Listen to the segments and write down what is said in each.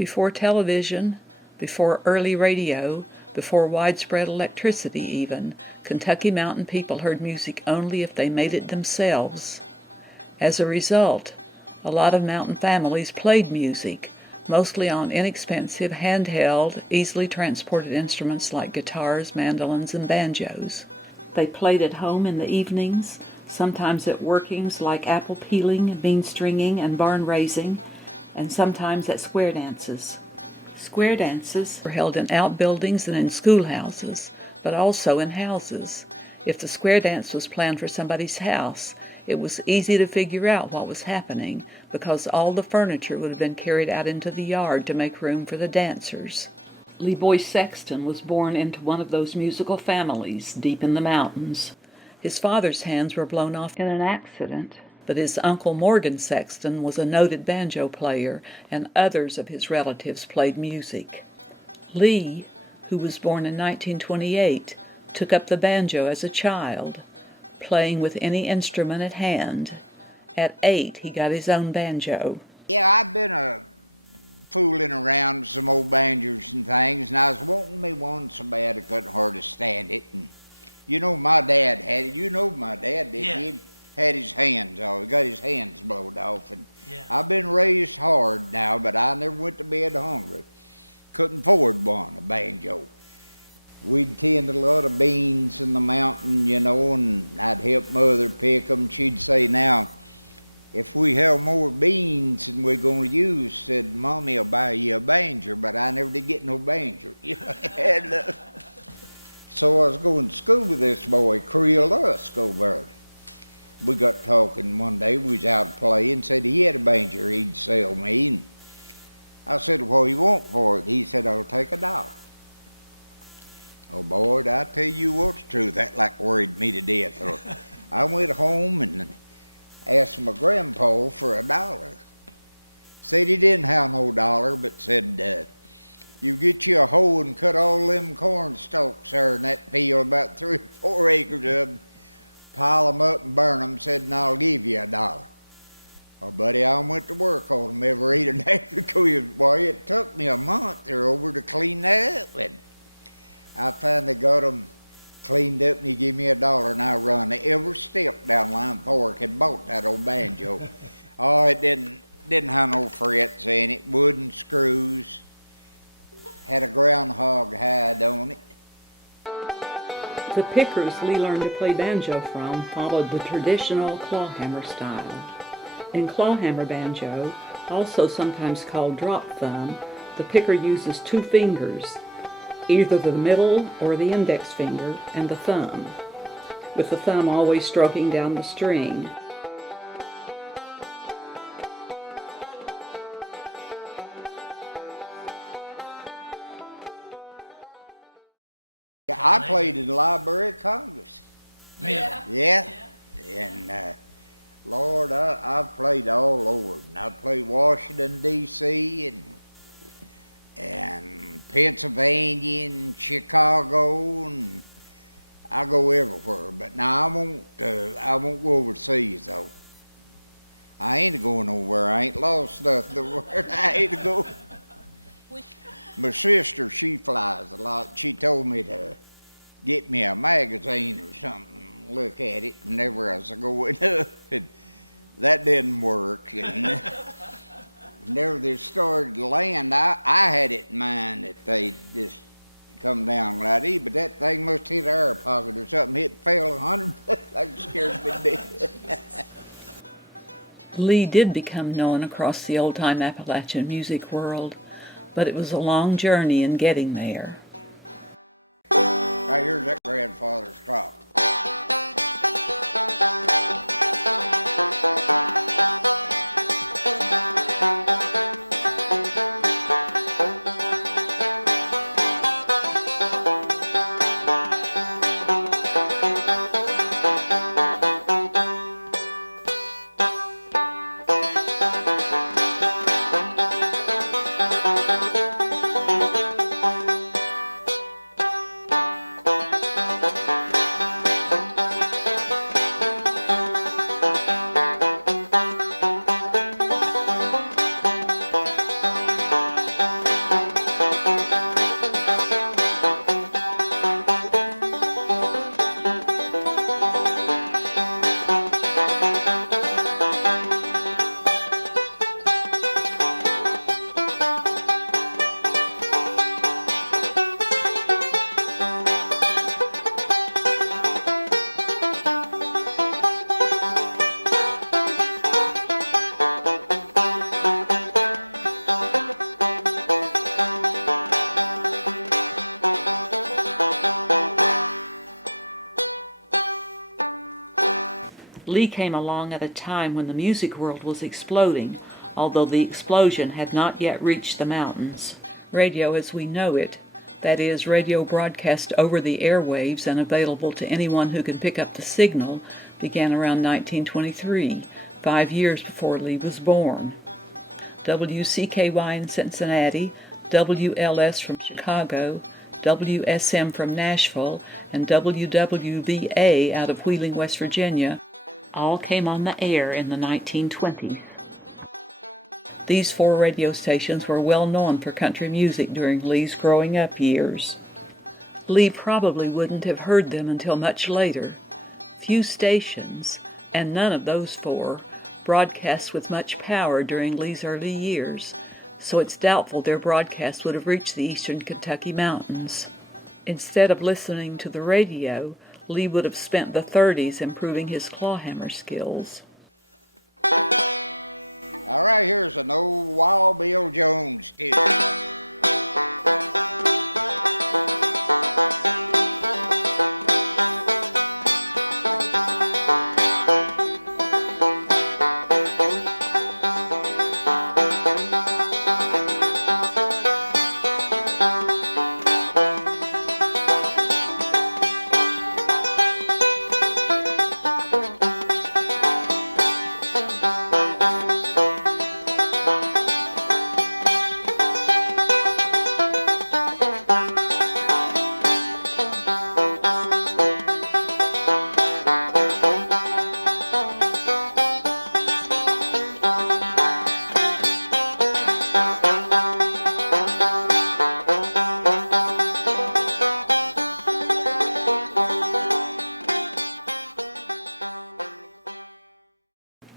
Before television, before early radio, before widespread electricity even, Kentucky mountain people heard music only if they made it themselves. As a result, a lot of mountain families played music, mostly on inexpensive, handheld, easily transported instruments like guitars, mandolins, and banjos. They played at home in the evenings, sometimes at workings like apple peeling, bean stringing, and barn raising, and sometimes at square dances. Square dances were held in outbuildings and in schoolhouses, but also in houses. If the square dance was planned for somebody's house, it was easy to figure out what was happening because all the furniture would have been carried out into the yard to make room for the dancers. Leroy Sexton was born into one of those musical families deep in the mountains. His father's hands were blown off in an accident, but his uncle Morgan Sexton was a noted banjo player, and others of his relatives played music. Lee, who was born in 1928, took up the banjo as a child, playing with any instrument at hand. At 8, he got his own banjo. Yeah, I've been fooling around with some old banjos and things, and I was wanting me one so bad I couldn't hardly stand it. And you know my dad had it. You know my dad did. Yeah. He had his hands off. He got his hands blowed off. And Yeah. I've been raised hard now, but I never went to bed hungry. Couldn't afford one, a banjo. We'd tend a lot of beans in the mountain, you know, and I'd help Mother pick them. She'd say, now, if we have more beans than we're going to use, said, Mommy will buy you a banjo, but I never did get no banjo. And, so I was going to school with this boy, Creel Lusk, over there. We got talking one day, we was out playing, said he had a banjo he'd sell me. And I said, what do you want for it? He said, I'll take $1. Oh, boy, I tell you what's true, that like worried me to death. I went home and asked my grandpa for $1. Said he didn't have no dollar, but said, you get you a hoe and cut all them corn stalks there in that field, about 3 or 4 acres of them, pile them up and burn them, said, and I'll give you $1. Oh, buddy, I went to work on them every evening after boy, it took me a month or over to clean that up. And I finally got them cleaned up, and he gave me $1, and I run every step down Lime Fork and bought that old banjo. Oh, it didn't have no frets in it, wooden screws, had a groundhog hide on it. The pickers Lee learned to play banjo from followed the traditional clawhammer style. In clawhammer banjo, also sometimes called drop thumb, the picker uses 2 fingers, either the middle or the index finger and the thumb, with the thumb always stroking down the string. I played in the Library of Congress. Yeah. Yeah. And Lord, I've played all over. And I played Washington, D.C. and Pennsylvania and Chicago, and I go everywhere. But now I won't go overseas though. I ain't going nowhere. I ain't lost nothing where I ain't go. My sister, she flies a lot. She told me to get me a magazine or something, look at it whenever I was going up, and that didn't work. And whenever they started to land, I had it in mind that they'd just come down right here, but that thing must hit an air pocket or something. It fell 100 feet, like scared me to death. Lee did become known across the old-time Appalachian music world, but it was a long journey in getting there. Right here's that grandfather's crop. came along at a time when the music world was exploding, although the explosion had not yet reached the mountains. Radio as we know it, that is, radio broadcast over the airwaves and available to anyone who can pick up the signal, began around 1923, 5 years before Lee was born. WCKY in Cincinnati, WLS from Chicago, WSM from Nashville, and WWVA out of Wheeling, West Virginia, all came on the air in the 1920s. These 4 radio stations were well known for country music during Lee's growing up years. Lee probably wouldn't have heard them until much later. Few stations, and none of those 4, broadcast with much power during Lee's early years, so it's doubtful their broadcast would have reached the eastern Kentucky mountains. Instead of listening to the radio, Lee would have spent the 30s improving his clawhammer skills. All right, here's an old Wild Bill Jones tune.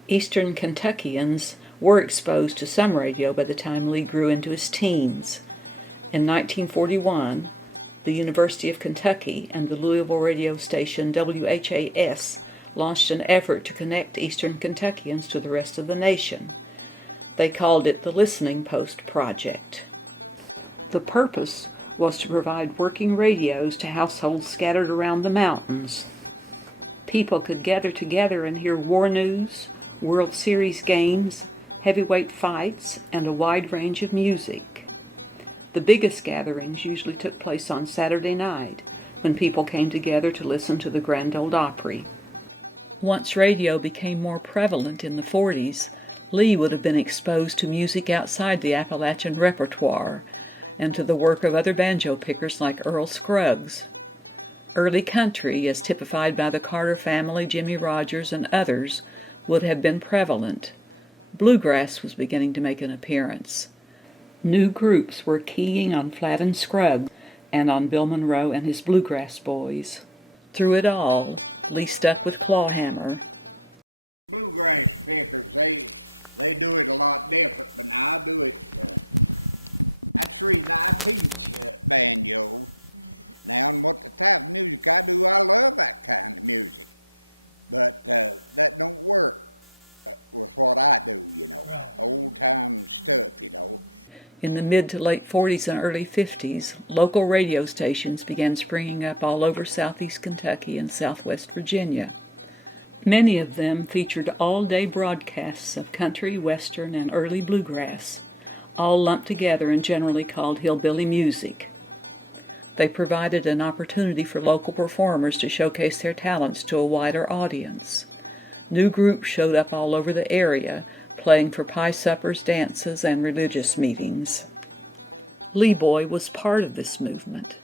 Eastern Kentuckians were exposed to some radio by the time Lee grew into his teens. In 1941, the University of Kentucky and the Louisville radio station WHAS launched an effort to connect Eastern Kentuckians to the rest of the nation. They called it the Listening Post Project. The purpose was to provide working radios to households scattered around the mountains. People could gather together and hear war news, World Series games, heavyweight fights, and a wide range of music. The biggest gatherings usually took place on Saturday night, when people came together to listen to the Grand Ole Opry. Once radio became more prevalent in the 40s, Lee would have been exposed to music outside the Appalachian repertoire, and to the work of other banjo pickers like Earl Scruggs. Early country, as typified by the Carter family, Jimmy Rogers, and others, would have been prevalent. Bluegrass was beginning to make an appearance. New groups were keying on Flatt & Scruggs and on Bill Monroe and his Bluegrass Boys. Through it all, Lee stuck with clawhammer. Bluegrass pickers, they do it a lot different, but I do it. That's the reason I teach banjo. Now, and what the type of music I do, I love that kind of music. But that don't work with what I do, you know, old-time stuff, you know. In the mid to late 40s and early 50s, local radio stations began springing up all over southeast Kentucky and southwest Virginia. Many of them featured all-day broadcasts of country, western, and early bluegrass, all lumped together and generally called hillbilly music. They provided an opportunity for local performers to showcase their talents to a wider audience. New groups showed up all over the area, playing for pie suppers, dances, and religious meetings. Lee Boy was part of this movement.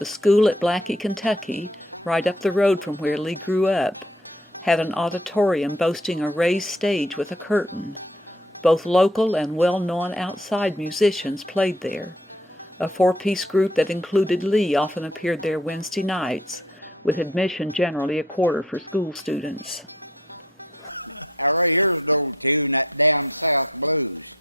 The school at Blackie, Kentucky, right up the road from where Lee grew up, had an auditorium boasting a raised stage with a curtain. Both local and well-known outside musicians played there. A 4-piece group that included Lee often appeared there Wednesday nights, with admission generally $0.25 for school students. All right, here's an old tune, that Down South Blues.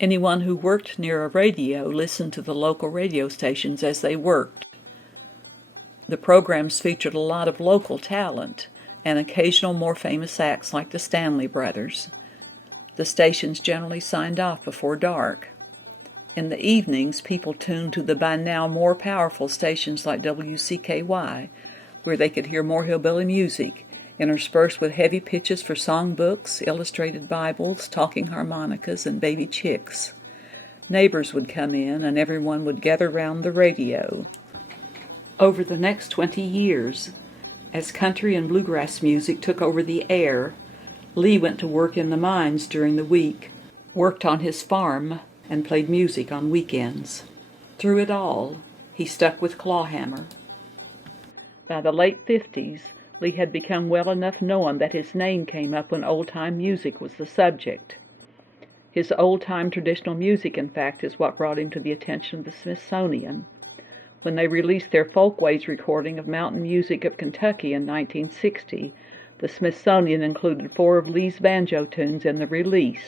Anyone who worked near a radio listened to the local radio stations as they worked. The programs featured a lot of local talent and occasional more famous acts like the Stanley Brothers. The stations generally signed off before dark. In the evenings, people tuned to the by now more powerful stations like WCKY, where they could hear more hillbilly music, interspersed with heavy pitches for songbooks, illustrated Bibles, talking harmonicas, and baby chicks. Neighbors would come in, and everyone would gather round the radio. Over the next 20 years, as country and bluegrass music took over the air, Lee went to work in the mines during the week, worked on his farm, and played music on weekends. Through it all, he stuck with Clawhammer. By the late 50s, Lee had become well enough known that his name came up when old-time music was the subject. His old-time traditional music, in fact, is what brought him to the attention of the Smithsonian. When they released their Folkways recording of mountain music of Kentucky in 1960, the Smithsonian included 4 of Lee's banjo tunes in the release.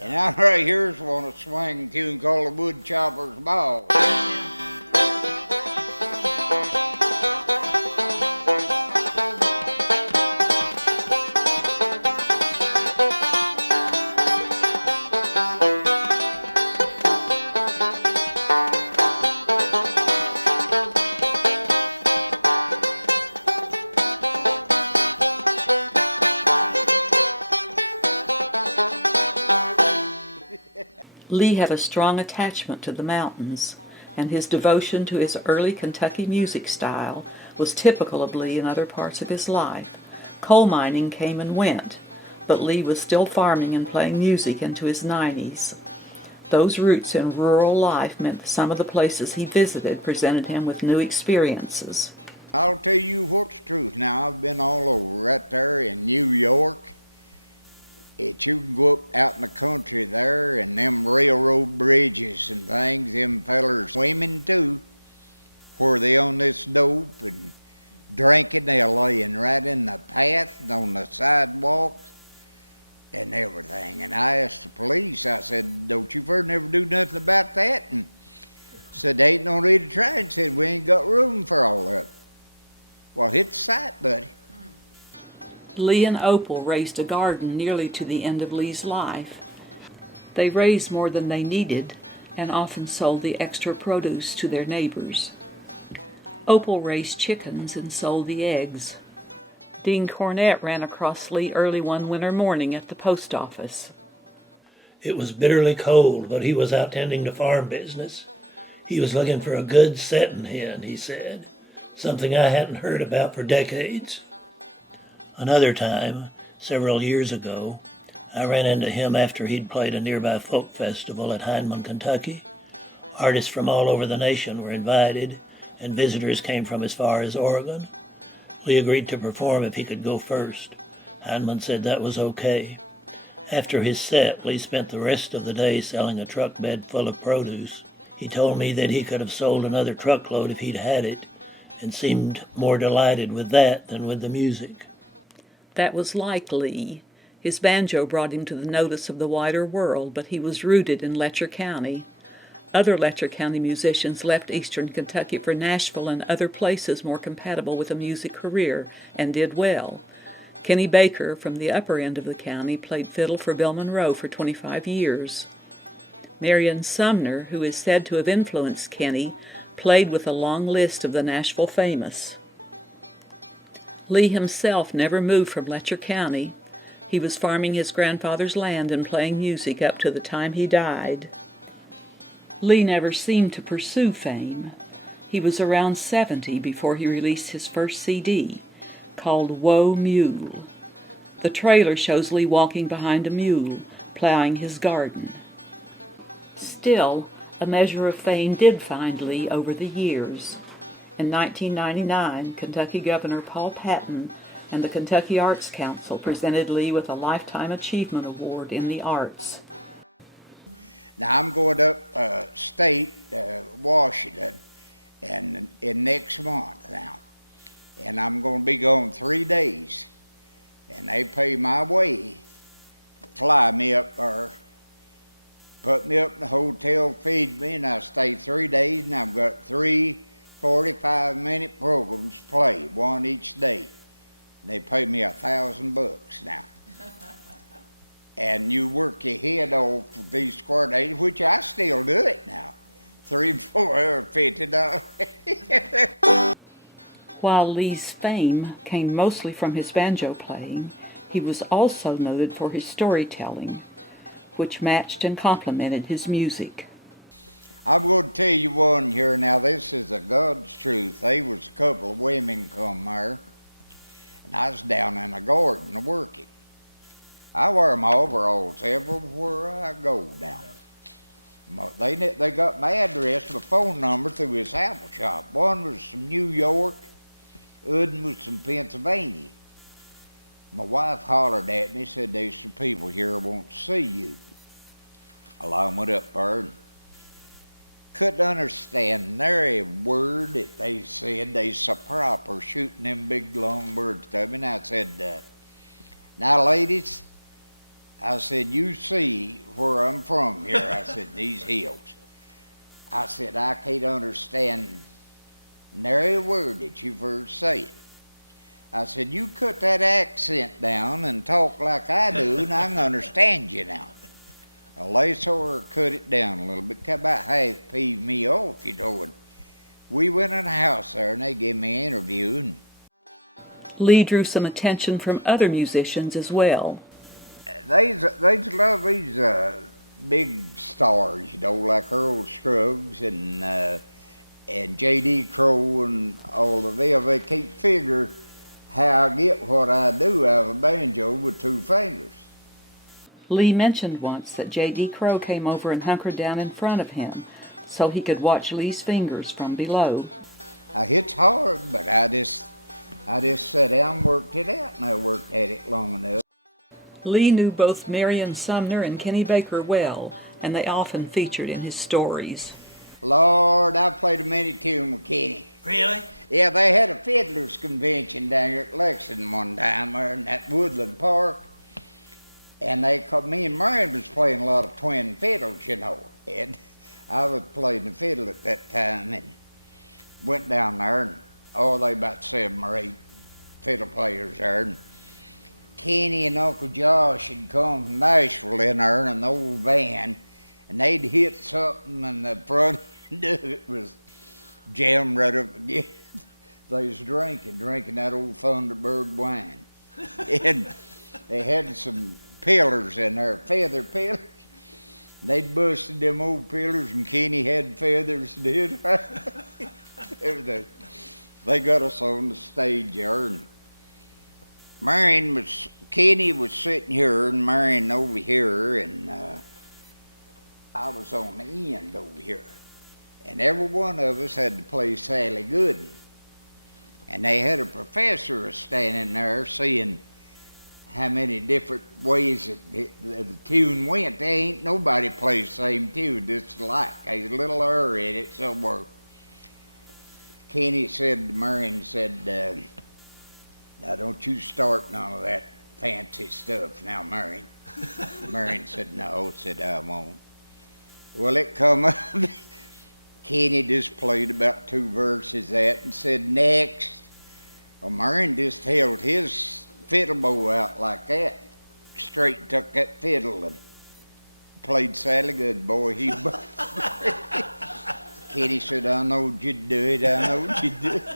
And I right here's one to swing a tune called the Woodchopper's Ball. Lee had a strong attachment to the mountains, and his devotion to his early Kentucky music style was typical of Lee in other parts of his life. Coal mining came and went, but Lee was still farming and playing music into his 90s. Those roots in rural life meant that some of the places he visited presented him with new experiences. I'll tell you what's the truth now. I've been all over right there in New York. You can go up out in the country there, and them railroad bridges and things, them fellers swimming too, where they on this dope and drinking. They're laying right in the path on the sidewalks and everything. And I asked the police, I said, don't you never do nothing about that? And said, they ain't no need to try. And said, we ain't got room for all that. Well, hit the site, buddy. Lee and Opal raised a garden nearly to the end of Lee's life. They raised more than they needed and often sold the extra produce to their neighbors. Opal raised chickens and sold the eggs. Dean Cornett ran across Lee early one winter morning at the post office. It was bitterly cold, but he was out tending to farm business. He was looking for a good setting hen, he said, something I hadn't heard about for decades. Another time, several years ago, I ran into him after he'd played a nearby folk festival at Hindman, Kentucky. Artists from all over the nation were invited, and visitors came from as far as Oregon. Lee agreed to perform if he could go first. Hindman said that was okay. After his set, Lee spent the rest of the day selling a truck bed full of produce. He told me that he could have sold another truckload if he'd had it, and seemed more delighted with that than with the music. That was like Lee. His banjo brought him to the notice of the wider world, but he was rooted in Letcher County. Other Letcher County musicians left eastern Kentucky for Nashville and other places more compatible with a music career, and did well. Kenny Baker, from the upper end of the county, played fiddle for Bill Monroe for 25 years. Marion Sumner, who is said to have influenced Kenny, played with a long list of the Nashville famous. Lee himself never moved from Letcher County. He was farming his grandfather's land and playing music up to the time he died. Lee never seemed to pursue fame. He was around 70 before he released his first CD, called Whoa Mule. The trailer shows Lee walking behind a mule, plowing his garden. Still, a measure of fame did find Lee over the years. In 1999, Kentucky Governor Paul Patton and the Kentucky Arts Council presented Lee with a Lifetime Achievement Award in the arts. Now I'm going up state, Washington, and in next month now. And I'm going to be gone 3 days. And they pay my way, fly me up there. put me up in the hotel, feed me, and I stayed 3 days, and I've got 3 45-minute programs to play, one each day. They pay me $1,000 now. And you work your head off for these square days, which I still do it now. 3, 4 hours, $50. While Lee's fame came mostly from his banjo playing, he was also noted for his storytelling, which matched and complemented his music. I'm going to tell you one here now. This is a God's truth. There was a couple of women come there, and I was down in the garden working. I wear my overalls everywhere I go down. They got my address and my phone number through this apple shop. One was from New York, other was from Pennsylvania. My wife hollered at me, said, "There's some people here who want to see you." Well, I went up there and couldn't understand every word that they said. They so proper shooting them big long words to me. And I said, "Now, ladies," I said, "you see where I'm from here." I said, "These hills." I said, "I can't understand every word that you've heard said." I said, "You cut that accent down and talk like I do, and I can understand you now." Well, they sort of cut it down a little bit, about half peeved me off, you know. And we went in a house there, and they gave me an interview. And Lee drew some attention from other musicians as well. There's a lot of these big stars, you know, like Earl Scruggs and J.D. Crowe and all of them. They can't figure how I get what I do out of a banjo with 2 fingers. Lee mentioned once that J.D. Crowe came over and hunkered down in front of him so he could watch Lee's fingers from below. I hits hard, but I just sat down and worked it out, and I worked at it long enough. Lee knew both Marion Sumner and Kenny Baker well, and they often featured in his stories. Lord, I played a minute tune with Kenny. Really? Yeah, they had a fiddlers convention down here at Lexington one time, there in that Woodland Park. And me and Marion was playing a lot of twin fiddles, you know. And I was playing the fiddle at that time, and went down there, and they about 7 or 8 fiddle players there. And Kenny and Uncle Josh had come from Nashville in there in an old van, and they'd hit something, and the front end of it was jammed right up against. They was drinking that old Thunderbird wine. And they had some pillars in there, feather pillars. They'd busted them old pillars, and Kenny had feathers and did everything. They got us on the stage there, and Kenny was sitting here, and Marion over here, and I was on the end over here. And every one of us had to play Sally Gooden. And they had a professor standing there seeing how many different ways that the tune went. There ain't nobody plays the same tune just like. There's a little error in it somewhere. Kenny said to Marion, "Now don't you start none of that fancy stuff now, Marion." Marion said, "No," said, "I won't." Well, it come up. Kenny just played about 2 verses of that and said, "Next." Well, Marion just held his fiddle bow out like that, straight took that fiddle and played Sally Good, boy. Kenny said, "I knowed you'd do it, I knowed you'd do it."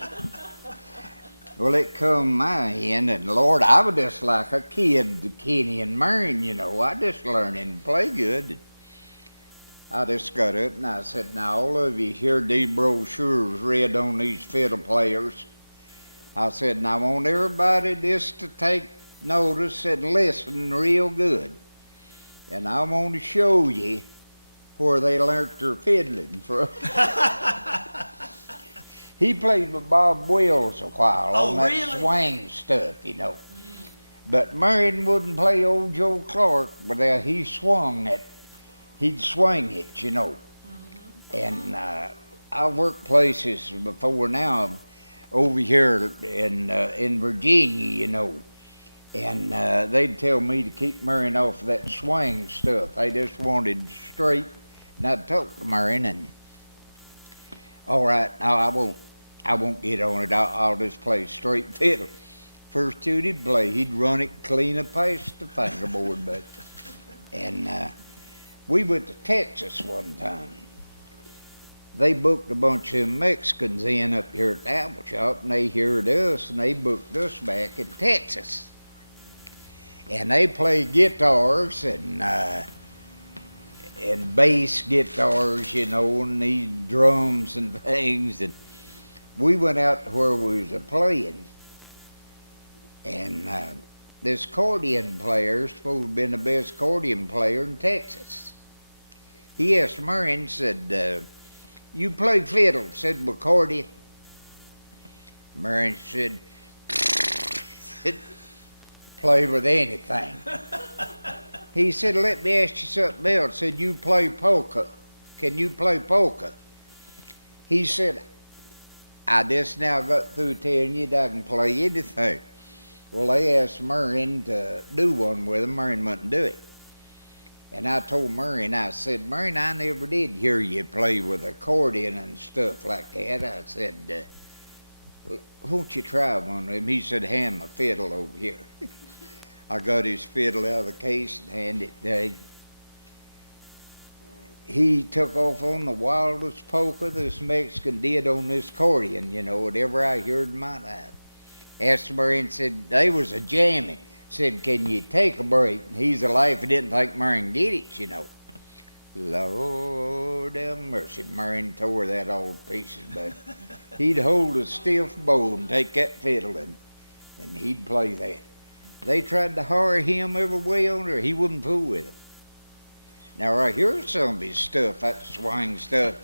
Well, it come my end, and Lord, I was just like a kid to Kenny and Marion, you know. I just learning to play good. I just got up and I said, "Now, all of you hear these brochures read on these fiddle players." I said, "And I want everybody just to take notice and listen real good. And I want to show you where they learnt their fiddling from." He played with Bob Wills a while on that swing stuff, you know. But Marion wouldn't play old Joe Clark, but he swung it. He'd swing it, you know. And I worked places before now over here in Virginia, you know. And they'd tell me to keep Marion off of that swing stuff. They just wanted straight. And I'd talk to Marion and, all right, no, I won't get on it. I'll just play straight fiddle. First tune he'd play, he'd run it clean up past the fingerboard. But and we went to Texas one time. They booked a bunch of Mexicans in up here at the apple shop, and they heard us, and they booked us back in Texas. And they played guitars and bass guitars, you know, and these drums and things. And we went out to where we was playing, and this accordion player is supposed to have been the best accordion player in Texas. He asked Marion, said, you play fiddle? Said, accordion. Marion said, play with anything. He said, let me ask you something else. Said, you play polka. Can you play polka? He said, I just now got through telling you that I can play anything. Well, they asked Marion to do one with them. Marion wouldn't do it. And I told Marion, I said, Marion, I never did hear you play with accordion and stuff like that. I said, won't you try one with him? He said, hand my fiddle over here. I got his fiddle out of the case and handed it to him. He took off on the wildest polka this Mexican did on this accordion, you know, whatever I heard in my life. Asked Marion, said, they was a jamming. Said, can you take a break? And he's alive. He didn't think Marion get it, you know. Lord have mercy. Marion tore that all to pieces, but he'd hold a stiff bow and take that fiddle and he'd play that. They tried to hire him every way on there. He wouldn't fool with them. Now right here's some of his stuff, that swing stuff.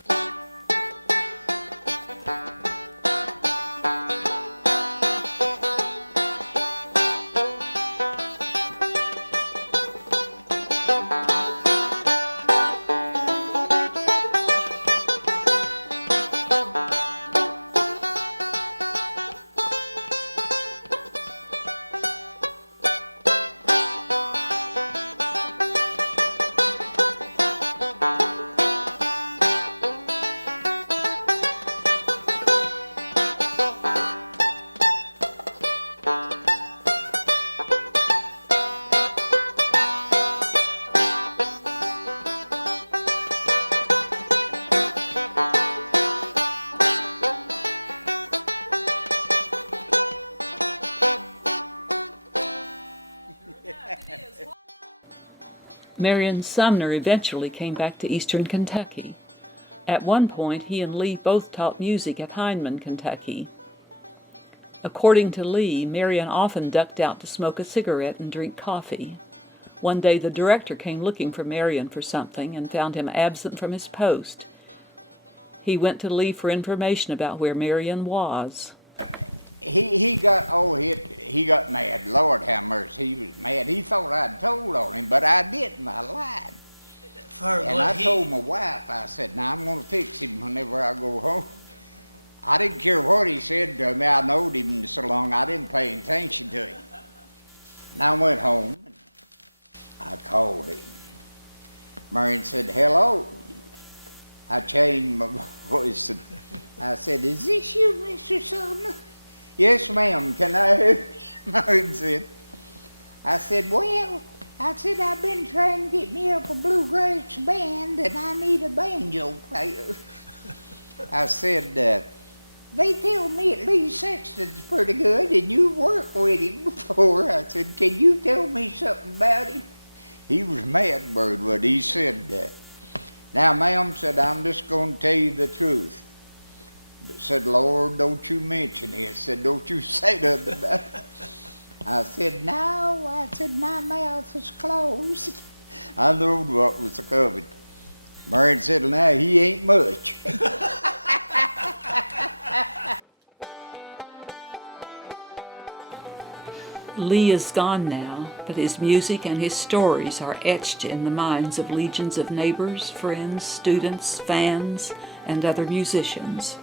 Marion Sumner eventually came back to eastern Kentucky. At one point, he and Lee both taught music at Hindman, Kentucky. According to Lee, Marion often ducked out to smoke a cigarette and drink coffee. One day, the director came looking for Marion for something and found him absent from his post. He went to Lee for information about where Marion was. He got mad. Lord have mercy, he was mad. He thought I'd told on him, but I didn't. I lied. And I told my wife, I said, now I'm going to fix him whenever I go home. I didn't care what he said to me. I knowed him so long I didn't pay attention to him. And I went home. And I called him. Marion said, hello. I changed my voice and I said, is this you, Mr. Sumner? Yes, ma'am. Can I help you? Marion said. I said, well, I've been trying to get me up a bluegrass band and I need a banjo player. I said, they tell me at least SEXTON's pretty good and you've worked with him before. I said, can you tell me something about him? He was mad, Birdwood. He said, now, ma'am, said, I'm just going to tell you the truth. Said, Lord, don't you mention it. Said, don't you say nothing about it. I said, no. I said, my mouth is closed. I knew what was coming. Marion said, now, he ain't much. Lee is gone now, but his music and his stories are etched in the minds of legions of neighbors, friends, students, fans, and other musicians.